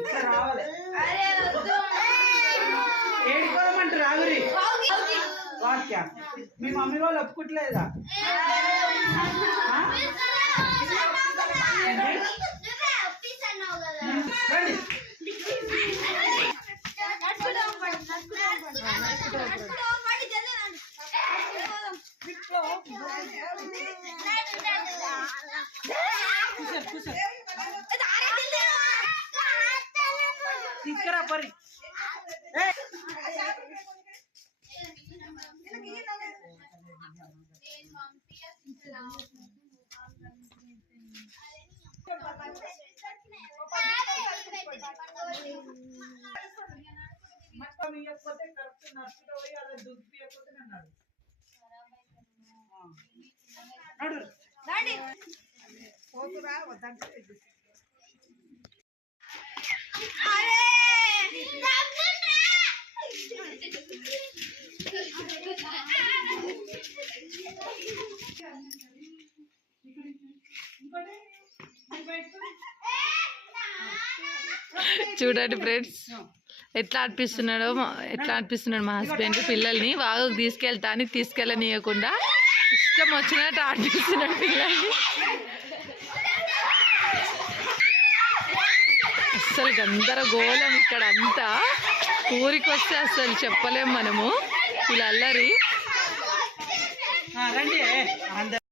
ఇక్కడ రావాలి. ఏడుకోమంటారు ఆగురి వాక్య. మీ మమ్మీ వాళ్ళు ఒప్పుకుంటలేదా? తీసుకురా పరి. కరెక్ట్ నర్సులో పోయి అలా దుర్పియకపోతే అన్నాడు. పోతురా వద్దంటే చూడండి ఫ్రెండ్స్ ఎట్లా అనిపిస్తున్నాడు మా హస్బెండ్. పిల్లల్ని వాగుకు తీసుకెళ్తా అని తీసుకెళ్ళనీయకుండా ఇష్టం వచ్చినట్టు ఆడిపిస్తున్నాడు పిల్లల్ని. అస్సలు గందరగోళం ఇక్కడ అంతా. ఊరికి వస్తే అసలు చెప్పలేం మనము ఇలా అల్లరి. రండి.